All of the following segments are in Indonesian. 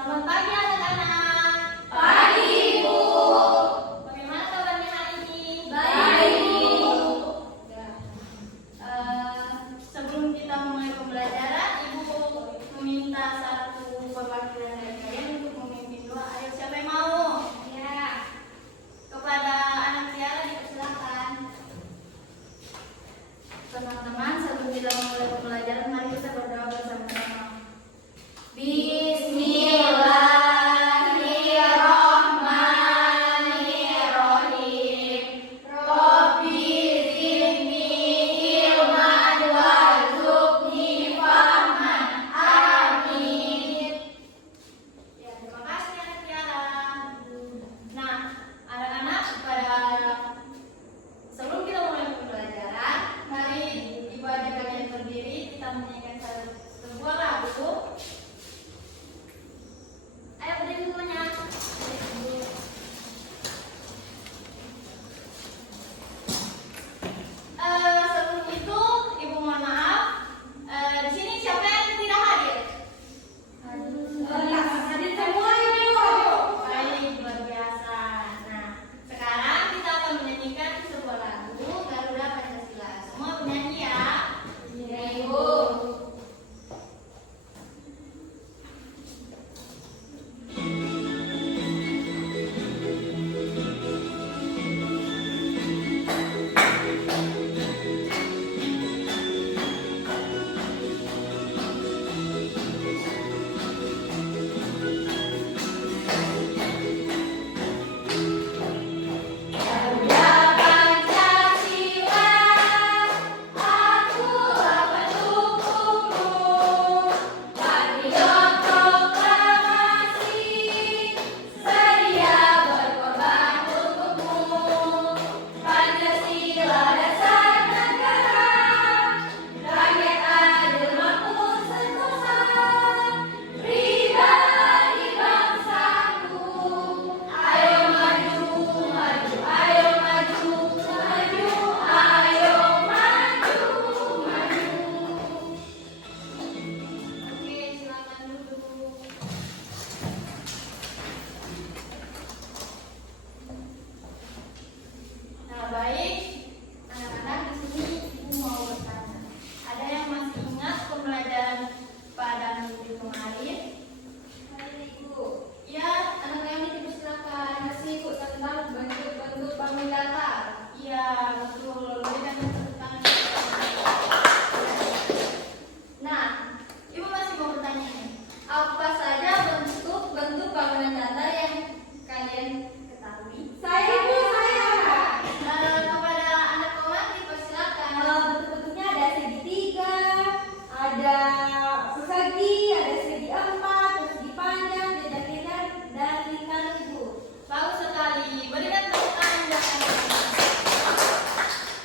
Selamat pagi anak-anak. Pagi, Ibu. Bagaimana kabarnya hari ini? Baik, Ibu. Ya. Sebelum kita mulai pembelajaran, Ibu meminta satu perwakilan dari kalian untuk memimpin doa. Ayo, siapa yang mau? Ya. Kepada anak Tiara dipersilakan. Teman-teman, sebelum kita memulai pembelajaran, mari kita berdoa bersama-sama. Bismillahirrahmanirrahim. Rabbi zidni ilman warzuqni fahman. Amin. Ya, terima kasih anak Tiara. Nah, anak-anak, sebelum kita mulai pembelajaran, mari Ibu ajak kalian berdiri, kita menyanyikan sebuah lagu. Ayo berdiri semuanya. Sebelum itu, Ibu mohon maaf. Di sini siapa yang tidak hadir? Hadir semua, Ibu. Baik, luar biasa. Nah, sekarang kita akan menyanyikan sebuah lagu Garuda Pancasila. Semua bernyanyi ya. Ya, Ibu. Garuda Pancasila, akulah pendukungmu. Patriot proklamasi, sedia berkorban untukmu. Pancasila dasar negara, rakyat adil makmur sentosa. Pribadi bangsaku, ayo maju, maju, ayo maju, maju, ayo maju, maju. Oke, silakan duduk. Nah, baik. Anak-anak, di sini Ibu mau bertanya. Ada yang masih ingat pembelajaran pada minggu kemarin? Ibu, Ya, anak yang dipersilakan. masih Ibu tentang bentuk-bentuk bangun datar. Iya, betul. Berikan tepuk tangan. Nah, Ibu masih mau bertanya nih. Apa saja bentuk-bentuk bangunan datar yang kalian ketahui? Saya, Ibu, saya. Kepada anak kelas dipersilakan. Bentuk-bentuknya ada segitiga, ada persegi, ada segi empat, persegi panjang, jejak dan lingkaran, Ibu. Bagus sekali. Berikan tepuk tangan buat anak-anak.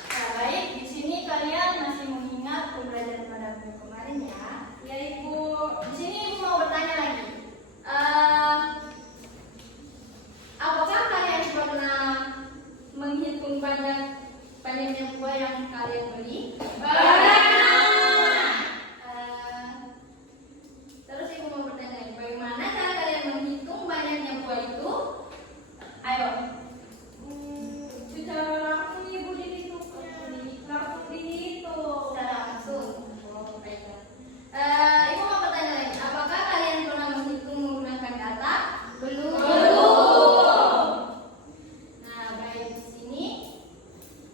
Nah, baik. Di sini kalian masih mengingat pembelajaran pada minggu kemarin ya. Ya, Ibu. Di sini Ibu mau bertanya lagi. Apakah kalian pernah menghitung panjangnya buah yang kalian beli? Terus Ibu mau bertanya lagi, bagaimana cara kalian menghitung banyaknya buah itu? Ayo. Secara langsung, Ibu, dihitungnya. Langsung dihitung. Secara langsung. Oh, baiklah. Ibu mau bertanya lagi, apakah kalian pernah menghitung menggunakan data? Belum. Nah, baik, di sini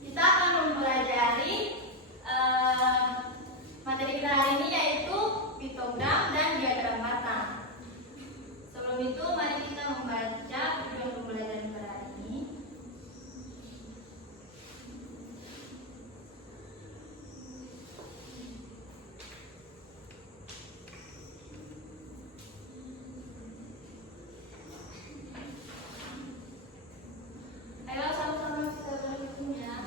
kita akan mempelajari materi kita hari ini, yaitu piktogram dan diagram batang. Sebelum itu, mari kita membaca tujuan pembelajaran pada hari ini. Ayo sama-sama kita berhitung ya.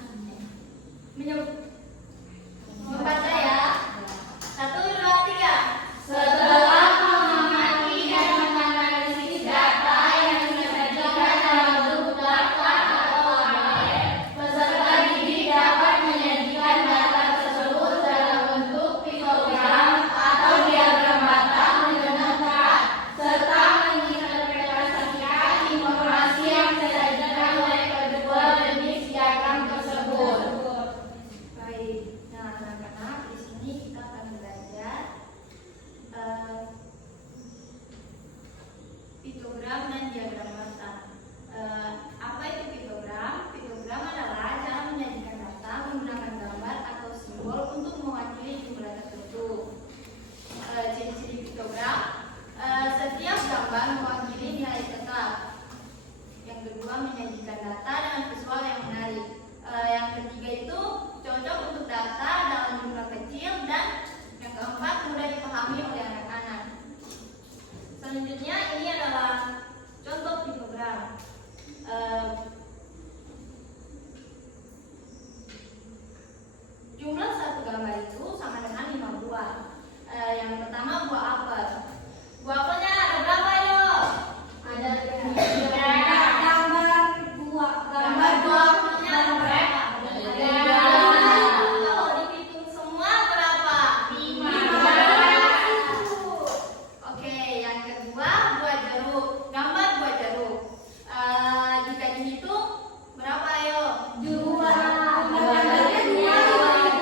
Membaca ya. 1, 2, 3. Setelah mengamati dan menganalisis data Selanjutnya ini adalah contoh piktogram. Jumlah satu gambar itu sama dengan 5 buah. Yang pertama buah apel. Buah apelnya ada berapa yo? Ada 3. Gambar buah Buahnya ada berapa? Kalau dihitung semua berapa? 5. Oke, yang kedua buah jeruk. Gambar buah jeruk. Jika dihitung berapa yo? 2. Gambarnya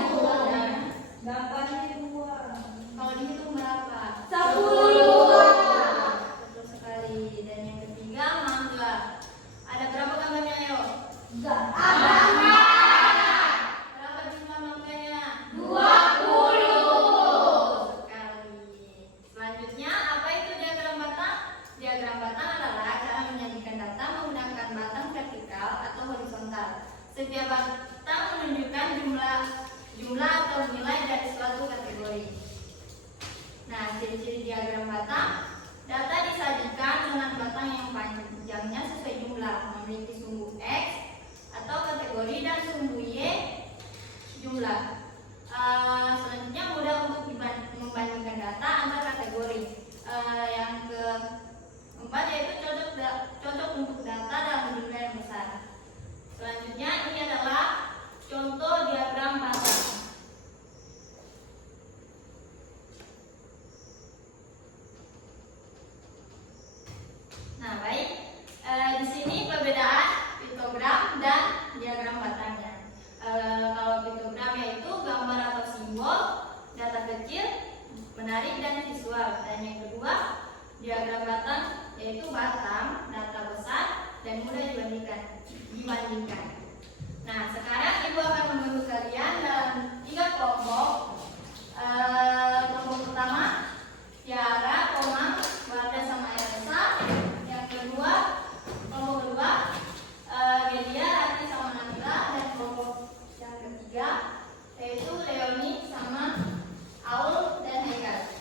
2. Gambarnya 2. Kalau dihitung berapa? 10. Betul sekali. Dan yang ketiga mangga. Ada berapa gambarnya yo? Enggak. Berapa jumlah mangganya? 20. Sekali. Selanjutnya apa itu diagram batang? Diagram batang adalah cara menyajikan data menggunakan batang vertikal atau horizontal. Setiap batang menunjukkan jumlah atau nilai dari suatu kategori. Nah, ciri-ciri diagram batang: data disajikan dengan batang yang panjangnya sesuai jumlah, memiliki sumbu X atau kategori dan sumbu Y jumlah. Selanjutnya mudah untuk membandingkan data antar kategori. Yang keempat yaitu cocok untuk data dalam jumlah yang besar. Selanjutnya ini adalah contoh diagram batang. Nah, baik. Di sini perbedaan piktogram dan diagram batangnya. Kalau piktogram yaitu gambar atau simbol, data kecil, menarik dan visual. Dan yang kedua, diagram batang yaitu batang, data besar dan mudah dibandingkan. Nah, sekarang Ibu akan membantu kalian dalam 3 kelompok. Kelompok pertama, Tiara, Komang, Warda sama Elsa. Yang kedua, kelompok kedua, Gelia, Rati sama Nabila. Dan kelompok yang ketiga yaitu Leoni sama Aul dan Haikal.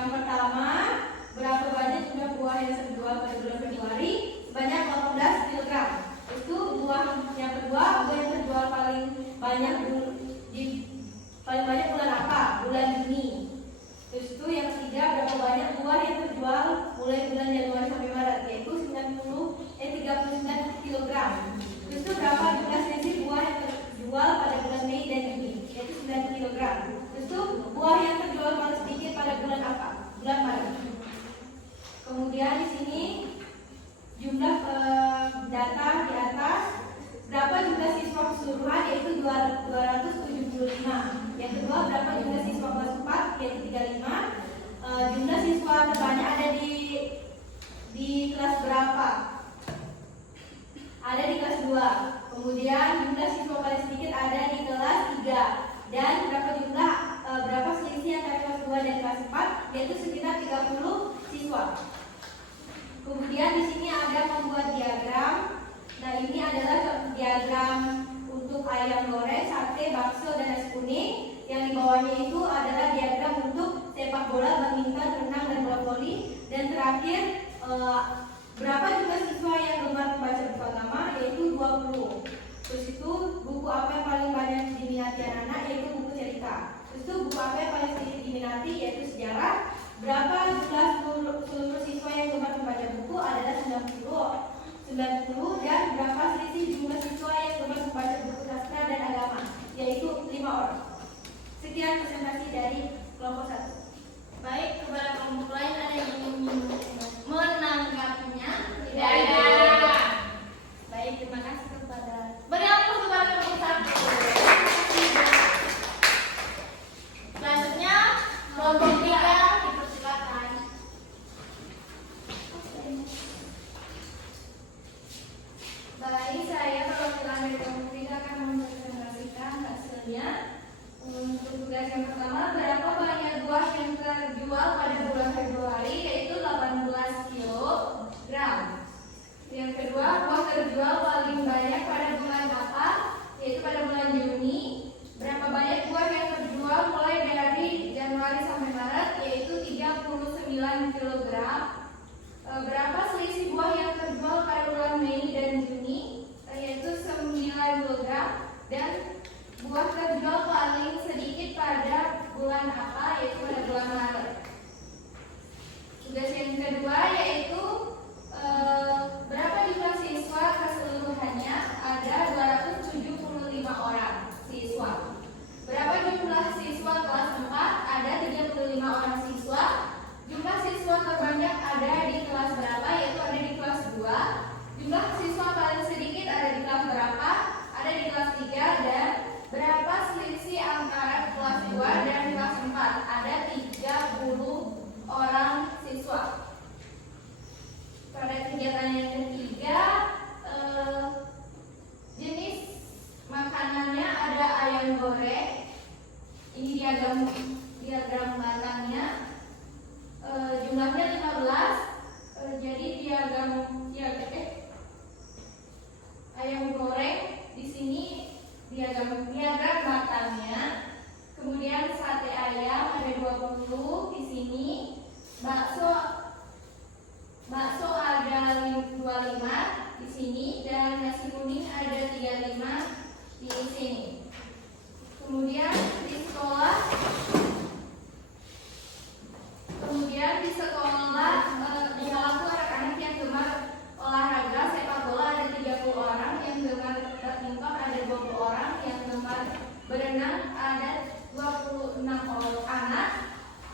Yang pertama, berapa banyak jumlah buah yang terjual pada bulan Februari? Sebanyak 18 kg. Itu buah yang kedua, buah yang terjual paling banyak bulan apa? Bulan Juni. Terus itu yang ketiga, berapa banyak buah yang terjual mulai bulan Januari sampai Maret, yaitu 39 kg. Terus itu berapa jumlah selisih buah yang terjual pada bulan Mei dan Juni, yaitu 9 kg. Terus itu buah yang terjual paling sedikit pada bulan apa? Bulan Maret. Kemudian di sini jumlah data di atas, berapa jumlah siswa keseluruhan, yaitu 275. Yang kedua, berapa jumlah siswa kelas 4, yaitu 35. Jumlah siswa terbanyak ada di kelas berapa? Ada di kelas 2. Kemudian jumlah siswa paling sedikit ada di kelas 3. Dan berapa selisih antara kelas 2 dan kelas 4, yaitu sekitar 30 siswa. Kemudian di sini ada membuat diagram. Nah, ini adalah diagram untuk ayam goreng, sate, bakso, dan nasi kuning. Yang di bawahnya itu adalah diagram untuk sepak bola, badminton, renang, dan bola voli. Dan terakhir, berapa jumlah siswa yang gemar membaca buku agama, yaitu 20. Terus itu buku apa yang paling banyak diminati anak-anak, yaitu buku cerita. Terus itu buku apa yang paling sedikit diminati, yaitu sejarah. Berapa jumlah seluruh siswa yang gemar membaca buku adalah 90, dan berapa selisih jumlah siswa yang gemar membaca buku sastra dan agama, yaitu 5 orang. Sekian presentasi dari kelompok 1. Baik, kepada kelompok lain ada yang ingin menanggapinya? Tidak ada. Baik, terima kasih kepada beri aplaus kepada kelompok 1. Selanjutnya kelompok 3 dipersilakan. Baik, saya perwakilan dari kelompok 3 akan mempresentasikan hasilnya. Untuk tugas yang pertama, berapa banyak buah yang terjual pada bulan Februari, yaitu 18 kg. Yang kedua, buah terjual paling banyak pada bulan apa, yaitu pada bulan Juni. Berapa banyak buah yang terjual mulai dari Januari sampai Maret, yaitu 39 kg. Berapa selisih buah yang terjual pada bulan Mei dan Juni, yaitu 9 kg. Dan buah terjual paling sedikit pada bulan apa, yaitu pada bulan Maret. Tugas yang kedua yaitu berapa jumlah siswa keseluruhannya? Ada 275 orang siswa. Berapa jumlah siswa kelas 4? Ada 35 orang siswa. Jumlah siswa terbanyak ada di kelas berapa? Yaitu ada di kelas 2. Jumlah siswa paling sedikit ada di kelas berapa? Ada di kelas 3. Dan berapa selisih antara kelas 2 dan kelas 4? Ada 30 orang siswa. Pada kegiatan yang ketiga, jenis makanannya ada ayam goreng. Ini diagram batangnya. Jumlahnya 15. Jadi ayam goreng di sini diagram batangnya. Kemudian sate ayam ada 20 di sini. Bakso ada 25 di sini, dan nasi kuning ada 35 di sini. Kemudian di sekolah di salah anak-anak yang gemar olahraga sepak bola ada 30 orang, yang gemar badminton ada 20 orang, yang gemar berenang ada 26 anak,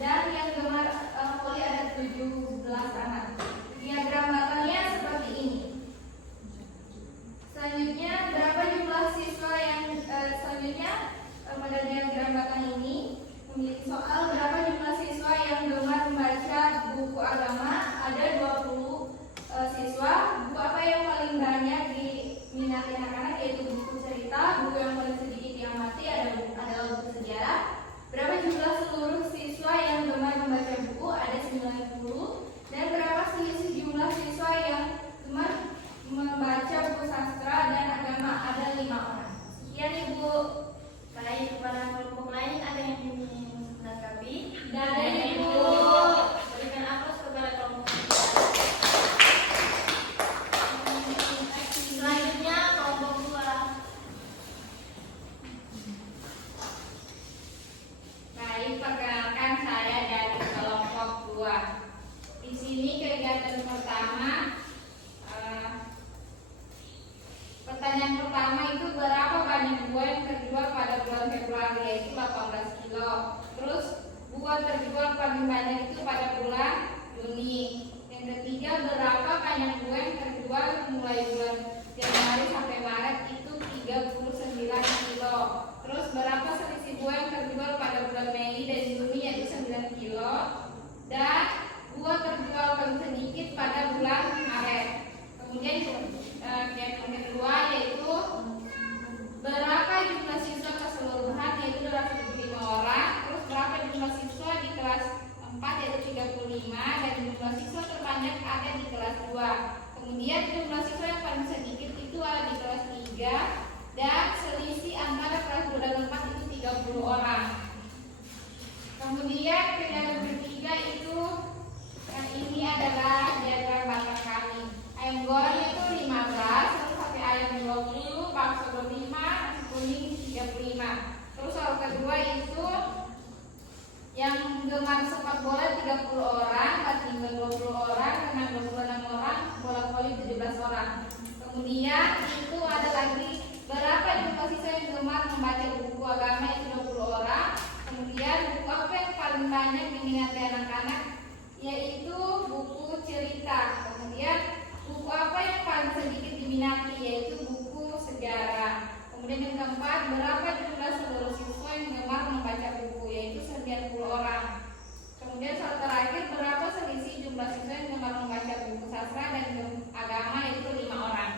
dan yang gemar voli ada 17 anak. Diagram batangnya seperti ini. Selanjutnya, berapa jumlah siswa yang pada diagram batang ini memiliki soal berapa jumlah siswa yang gemar membaca buku kedua. Di sini kegiatan pertama, pertanyaan pertama itu berapa banyak buah yang terjual pada bulan Februari, yaitu 18 kilo. Terus buah terjual paling banyak itu pada bulan Juni. Yang ketiga, berapa banyak buah yang terjual mulai bulan Januari sampai Maret, itu 39 kilo. Terus berapa selisih buah yang terjual pada bulan Mei dan Juni, yaitu 9 kilo. Dan buah terjual paling sedikit pada bulan Maret. Kemudian yang kedua yaitu berapa jumlah siswa keseluruhan, yaitu 275 orang. Terus berapa jumlah siswa di kelas 4, yaitu 35, dan jumlah siswa terbanyak ada di kelas 2. Kemudian jumlah siswa yang paling sedikit itu ada di kelas 3, dan selisih antara kelas 2 dan 4 itu 30 orang. Kemudian kegiatan ketiga itu yang ini adalah diagram batang kami. Ayam goreng itu 15, terus sate ayam 20, bakso 25, nasi kuning 35. Terus soal kedua itu yang gemar sepak bola 30 orang, badminton 20 orang, renang 26 orang, bola voli 17 orang. Kemudian itu ada lagi berapa jumlah siswa yang gemar membaca buku agama, itu 20 orang. Kemudian buku apa yang paling banyak diminati anak-anak, yaitu buku cerita. Kemudian buku apa yang paling sedikit diminati, yaitu buku sejarah. Kemudian yang keempat, berapa jumlah seluruh siswa yang gemar membaca buku, yaitu 90 orang. Kemudian soal terakhir, berapa selisih jumlah siswa yang gemar membaca buku sastra dan agama, yaitu 5 orang.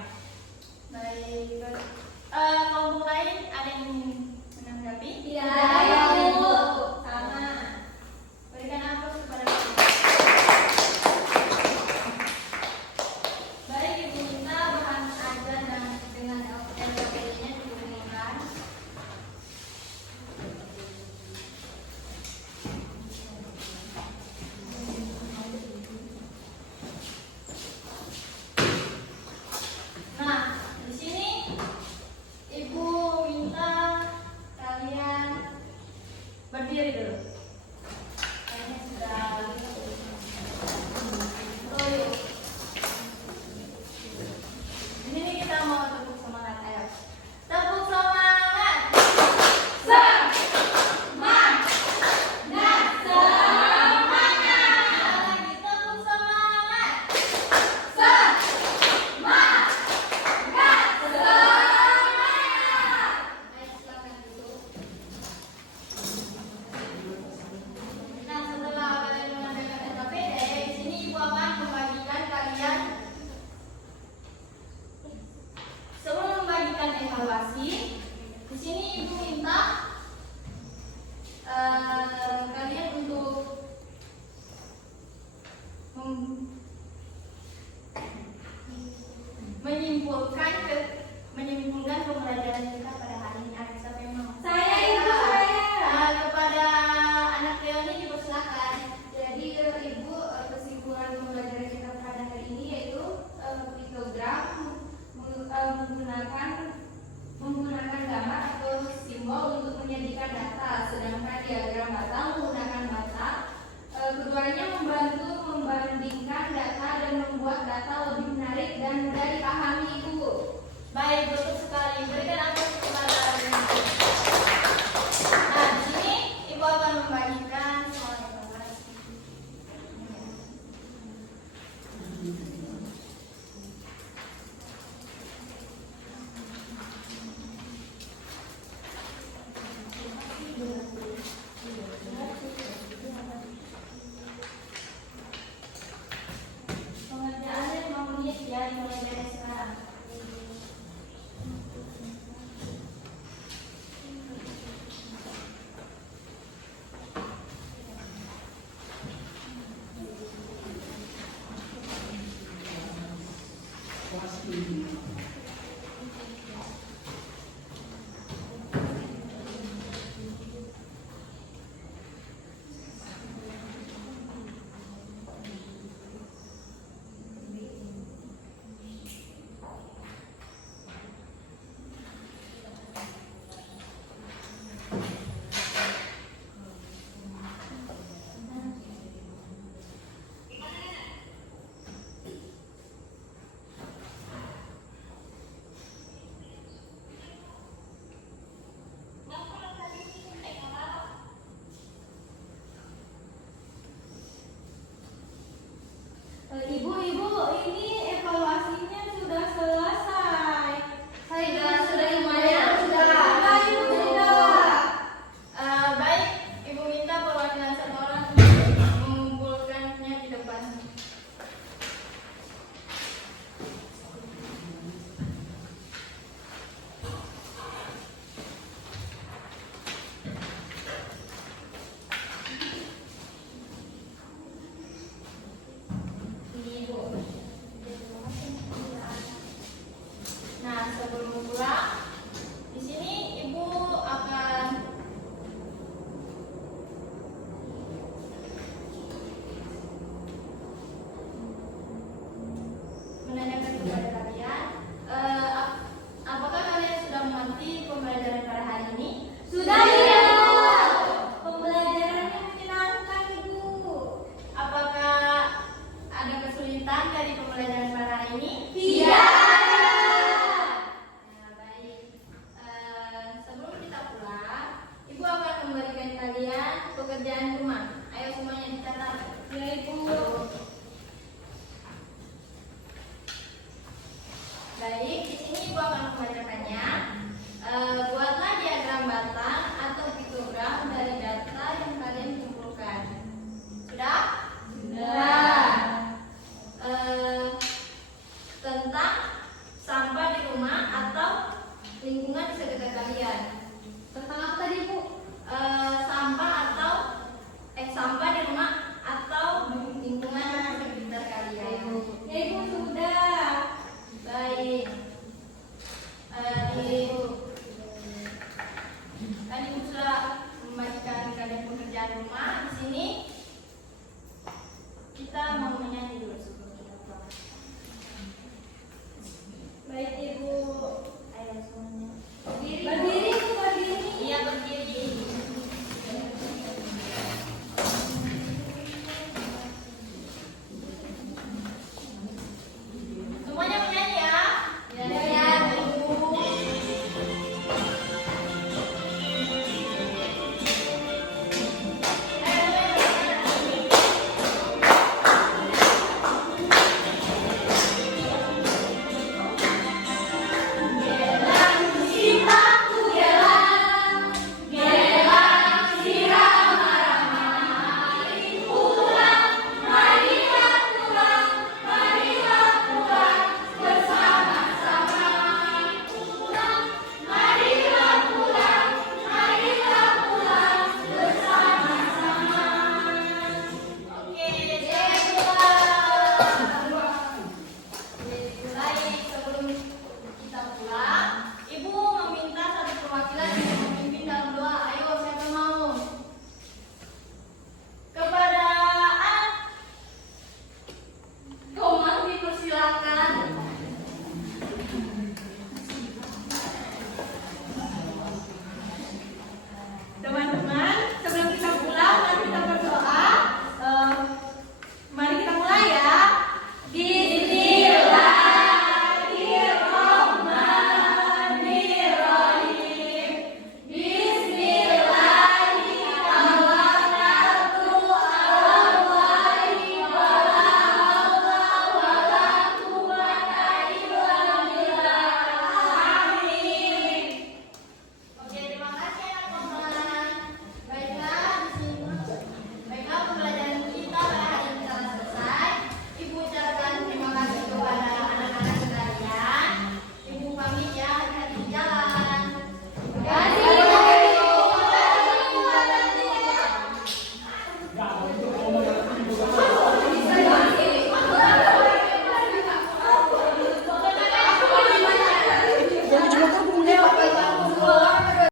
Baik, kelompok lain ada yang menanggapi? Iya, Bu. Sama. Berikan aplaus kepada Ibu. Baik, Ibu minta bahan ajar dan dengan LPD-nya diberikan. Nah, di sini Ibu minta kalian berdiri dulu. Kayaknya sudah oh, yuk. Di sini kita mau tepuk semangat, ayo. Tepuk semangat. Lagi tepuk semangat. Ayo silakan duduk. Nah, setelah kalian mengambilkan LPD, di sini Ibu akan membagikan kalian. Sebelum membagikan evaluasi, di sini Ibu minta kalian untuk menyimpulkan pembelajaran kita pada hari ini. Ada siapa yang mau? Saya, Ibu, saya. Kepada anak Leoni dipersilakan. Jadi Ibu, kesimpulan pembelajaran kita pada hari ini yaitu piktogram menggunakan gambar atau simbol untuk menjadikan data, sedangkan diagram batang menggunakan bata. Keduanya membantu membandingkan data dan membuat data lebih menarik dan mudah dipahami, Ibu. Baik, betul sekali. Berikan aplaus kepada Leoni. Nah, di sini Ibu akan membagikan soal evaluasi. Pengerjaannya 5 menit ya, dimulai dari sekarang. Ibu, ini evaluasinya sudah selesai. Sudah lumayan, sudah. Ibu, sudah. Baik, Ibu minta perwakilan satu orang untuk mengumpulkannya di depan. Ini Ibu. Nah, sebelum pulang, di sini Ibu akan menanyakan kepada kalian, apakah kalian sudah mengerti pembelajaran pada hari ini? Sudah, ya. Pembelajarannya menyenangkan, Ibu. Apakah ada kesulitan dari pembelajaran pada hari ini?